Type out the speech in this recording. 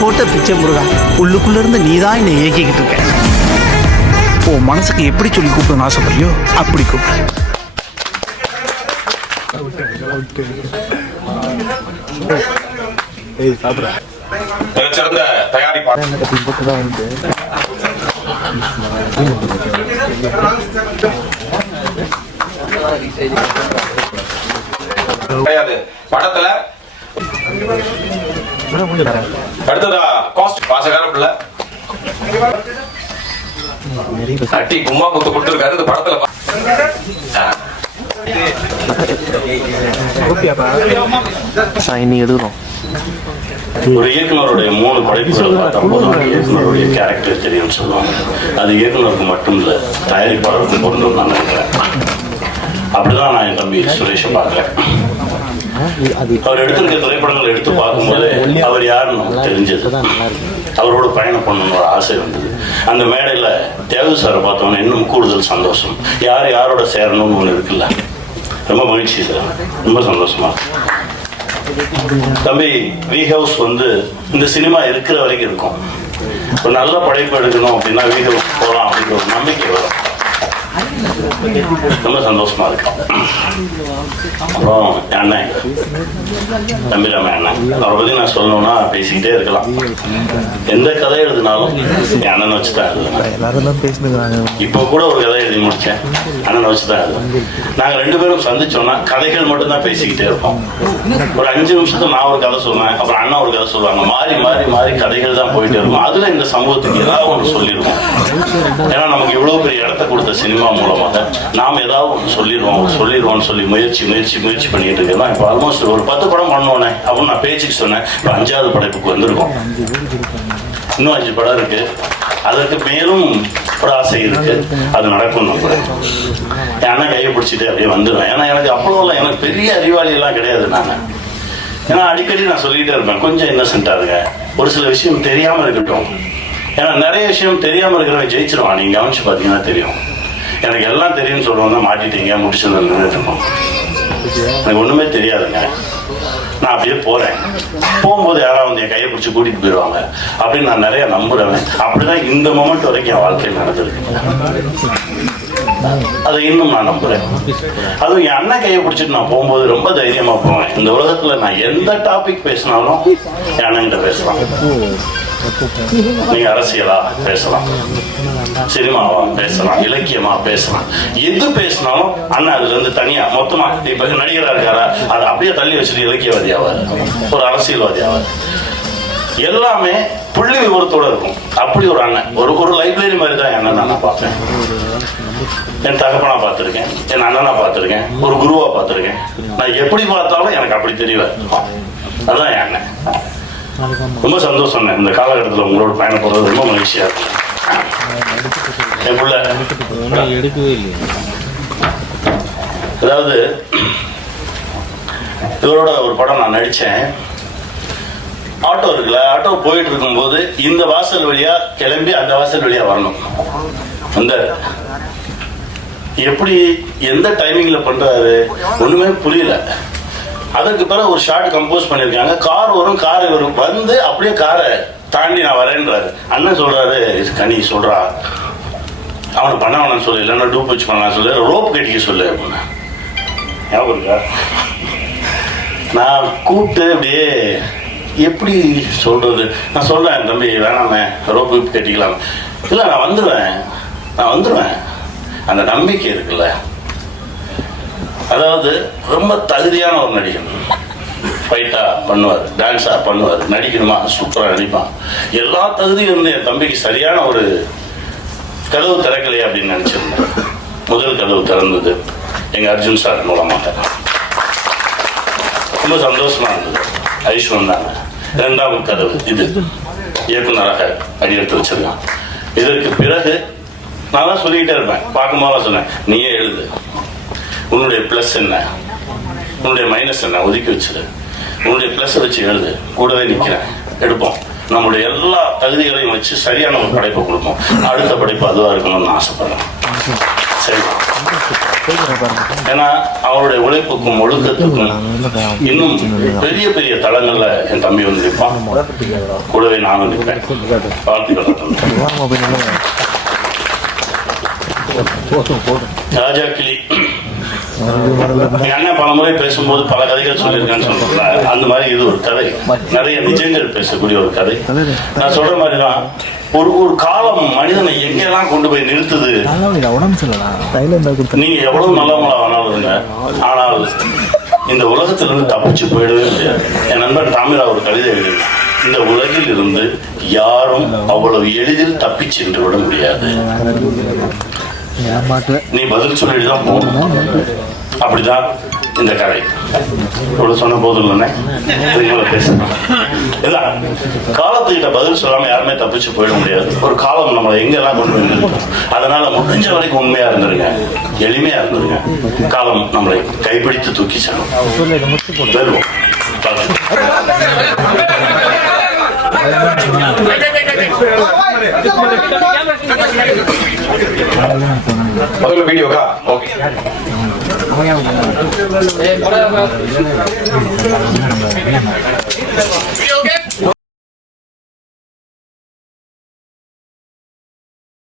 போட்ட பிச்சை முருகா, உள்ளுக்குள்ள இருந்து நீதான் என்னை இயக்கிக்கிட்டு இருக்க. உன் மனசுக்கு எப்படி சொல்லி கூப்பிடணும்னு ஆசைப்படுறியோ அப்படி கூப்பிடு. படத்துல அடுத்ததா காஸ்ட் பாசகார பிள்ளை அட்டி கும்மா குத்து கொடுத்துருக்காரு. இந்த படத்துல ஒரு இயக்குனருடைய 3 படைப்புகளை பார்த்தபோது இயக்குனருடைய கேரக்டர் தெரியும்னு சொல்லுவாங்க. அது இயக்குனருக்கு மட்டும் இல்லை, தயாரிப்பாளருக்கு பொருந்தும் நான் நினைக்கிறேன். அப்படிதான் நான் என் தம்பி சுரேஷை பார்க்கிறேன். அவர் எடுத்திருக்க திரைப்படங்களை எடுத்து பார்க்கும்போது அவர் யாருன்னு நமக்கு தெரிஞ்சது. அவரோட பயணம் பண்ணணும்னு ஒரு ஆசை வந்தது. அந்த மேடையில் தேவு சாரை பார்த்தோன்னா இன்னும் கூடுதல் சந்தோஷம். யார் யாரோட சேரணும்னு ஒன்று இருக்குல்ல, ரொம்ப மகிழ்ச்சி சார், ரொம்ப சந்தோஷமா. தம்பி வி ஹவுஸ் இந்த சினிமா இருக்கிற வரைக்கும் இருக்கும். ஒரு நல்ல படைப்பு எடுக்கணும் அப்படின்னா வி ஹவுஸ் போகலாம் அப்படிங்கிற ஒரு நம்பிக்கை வரும். ரொம்ப சந்தோஷமா இருக்கு. அப்புறம் அண்ணன் தம்பிராம அண்ணன், அவரை பத்தி நான் சொல்லணும்னா பேசிக்கிட்டே இருக்கலாம். எந்த கதை எழுதினாலும் என் அண்ணனை வச்சுதான் எழுதுவேன். இப்போ கூட ஒரு கதை எழுதி முடிச்சேன், அண்ணனை வச்சுதான் எழுதுவேன். நாங்க 2 பேரும் சந்திச்சோம்னா கதைகள் மட்டும்தான் பேசிக்கிட்டே இருப்போம். ஒரு 5 நிமிஷத்துல நான் ஒரு கதை சொல்லுவேன், அப்புறம் அண்ணா ஒரு கதை சொல்லுவாங்க. மாறி மாறி மாறி கதைகள் தான் போயிட்டே இருக்கும். அதுல இந்த சமூகத்துக்கு ஏதாவது ஒன்று சொல்லிடுவோம். ஏன்னா நமக்கு இவ்வளவு பெரிய இடத்த கொடுத்த சினிமா மூலமாக நாம் ஏதாவது ஒன்று சொல்லிடுவோம்னு சொல்லி முயற்சி பண்ணிட்டு இருக்கேன். இப்போ ஆல்மோஸ்ட் ஒரு 10 படம் பண்ணுவோனே அப்படின்னு நான் பேச்சுக்கு சொன்னேன். இப்போ 5வது படைப்புக்கு வந்திருக்கோம். இன்னும் 5 படம் இருக்கு. அதற்கு மேலும் ஒரு ஆசை இருக்கு, அது நடக்கும் நம்புறேன். ஏன்னா கையை பிடிச்சிட்டு அப்படியே வந்துடுவேன். ஏன்னா எனக்கு அவ்வளோலாம் எனக்கு பெரிய அறிவாளி எல்லாம் கிடையாது. ஏன்னா அடிக்கடி நான் சொல்லிக்கிட்டே இருப்பேன், கொஞ்சம் இன்னசென்ட்டா இருங்க, ஒரு சில விஷயம் தெரியாம இருக்கட்டும். ஏன்னா நிறைய விஷயம் தெரியாம இருக்கிறவங்க ஜெயிச்சிருவான். நீங்க கவனிச்சு பார்த்தீங்கன்னா தெரியும். எனக்கு எல்லாம் தெரியும்னு சொல்லுவாங்க, மாட்டிட்டீங்க முடிச்சது இருக்கும். எனக்கு ஒண்ணுமே தெரியாதுங்க. நான் அப்படியே போகும்போது யாராவது என் கையை பிடிச்சி கூட்டிட்டு போயிடுவாங்க அப்படின்னு நான் நிறைய நம்புறேன். அப்படிதான் இந்த மொமெண்ட் வரைக்கும் என் வாழ்க்கையில் நடந்திருக்கு. அதை இன்னும் நான் நம்புறேன். அதுவும் என் அண்ணன் கையை பிடிச்சிட்டு நான் போகும்போது ரொம்ப தைரியமா போவேன். இந்த உலகத்துல நான் எந்த டாபிக் பேசினாலும் என் அண்ணன் கிட்ட பேசலாம். நீங்க அரசியலா பேசலாம், சினிமாவா பேசலாம், இலக்கியமா பேசலாம், எது பேசினாலும் அண்ணா அதுல இருந்து தனியா மொத்தமா இப்ப நடிகரா இருக்காரா அதை அப்படியே தள்ளி வச்சுட்டு இலக்கியவாதியாவார், ஒரு அரசியல்வாதியாவார், எல்லாமே புள்ளி விவரத்தோட இருக்கும். அப்படி ஒரு அண்ணன், ஒரு லைப்ரரி மாதிரி தான் என் அண்ணன் நான் பார்ப்பேன். என் தகப்பனா பார்த்திருக்கேன், என் அண்ணனா பார்த்திருக்கேன், ஒரு குருவா பார்த்திருக்கேன். நான் எப்படி பார்த்தாலும் எனக்கு அப்படி தெரியல. அதுதான் என் அண்ணன். ரொம்ப சந்தோஷம். இந்த காலகட்டத்தில் உங்களோட பயணம் போறது ரொம்ப மகிழ்ச்சியா இருக்கு. என் பிள்ளை அதாவது இவரோட ஒரு படம் நான் நடிச்சேன். ஆட்டோ இருக்குல்ல, ஆட்டோ போயிட்டு இருக்கும் போது இந்த வாசல் வழியா கிளம்பி அந்த வாசல் வழியா வரணும். அந்த எப்படி எந்த டைமிங்ல பண்றாரு ஒண்ணுமே புரியல. அதற்கு பிறகு ஒரு ஷார்ட் கம்போஸ் பண்ணிருக்காங்க. கார் வரும், கார் வரும், வந்து அப்படியே காரை தாண்டி நான் வரேன்றாரு. அண்ணன் சொல்றாரு, கனி சொல்றா அவனை பண்ண வேணாம்னு சொல்லு, இல்லைன்னா டூப் வச்சு பண்ணலாம் சொல்லு, ரோப் கட்டிக்க சொல்லு அப்படின்னா. ஞாபகம் இருக்கா? நான் கூப்பிட்டு அப்படியே எப்படி சொல்றது, நான் சொல்றேன் தம்பி வேணாமே ரோப்பு கட்டிக்கலாம். இல்லை நான் வந்துடுவேன். அந்த நம்பிக்கை இருக்குல்ல, அதாவது ரொம்ப தகுதியான ஒரு நடிகன். ஃபைட்டா பண்ணுவார், டான்ஸா பண்ணுவார், நடிக்கணுமா சூப்பரா நடிப்பான். எல்லா தகுதியும் இருந்து என் தம்பிக்கு சரியான ஒரு கதவு திறக்கலையே அப்படின்னு நினைச்சிருந்தேன். முதல் கதவு திறந்தது எங்க அர்ஜுன் சார் மூலமாக. ரொம்ப சந்தோஷமா இருந்தது. ஐஷு வந்தாங்க. 2வது கதவு இது இயக்குனராக அடியெடுத்து வச்சிருக்கான். இதற்கு பிறகு நான் தான் சொல்லிக்கிட்டே இருப்பேன். பார்க்கும்போது சொன்னேன், நீயே எழுது, உன்னுடைய பிளஸ் என்ன, உன்னுடைய மைனஸ் என்ன ஒதுக்கி வச்சிரு, உன்னுடைய பிளஸ் வச்சு எழுது, கூடவே நிற்கிறேன், எடுப்போம். நம்முடைய எல்லா தகுதிகளையும் வச்சு சரியான ஒரு படைப்பை கொடுப்போம். அடுத்த படைப்பு அதுவா இருக்கணும்னு ஆசைப்படுறேன். சரி. ஏன்னா அவருடைய உழைப்புக்கும் ஒழுக்கத்துக்கும் இன்னும் பெரிய பெரிய தளங்கள்ல என் தம்பி வந்து நிற்பான், கூடவே நானும் நிற்பேன். வாழ்த்துக்கள் தம்பி. ராஜா கிளி எங்க அண்ணன் பல முறை பேசும்போது பல கதைகள் சொல்லியிருக்கான்னு சொல்றேன்ல, அந்த மாதிரி இது ஒரு கதை. நிறைய நிஜங்கள் பேசக்கூடிய ஒரு கதை. நான் சொல்ற மாதிரிதான் ஒரு ஒரு காலம் மனிதனை எங்கெல்லாம் கொண்டு போய் நிறுத்துது. நீங்க எவ்வளவு நல்லவங்களா வேணாலும் இருங்க, ஆனால் இந்த உலகத்திலிருந்து தப்பிச்சு போயிடவே முடியாது. என் நண்பர் தாமிரா ஒரு கவிதை எழுதினார், இந்த உலகில் இருந்து யாரும் அவ்வளவு எளிதில் தப்பி சென்று விட முடியாது. நீ பதில் சொல்லிட்டு தான் போகணும். அப்படிதான் இந்த கதை. இவ்வளவு சொன்ன போதும் இல்லைன்னே பேசணும். காலத்துக்கிட்ட பதில் சொல்லாம யாருமே தப்பிச்சு போயிட முடியாது. ஒரு காலம் நம்மளை எங்கெல்லாம் கொண்டு வந்து, அதனால முடிஞ்ச வரைக்கும் உண்மையா இருந்துருங்க, எளிமையா இருந்துருங்க. காலம் நம்மளை கைப்பிடித்து தூக்கி செல்லும். வெல்வோம். முதல்ல வீடியோக்கா ஓகே.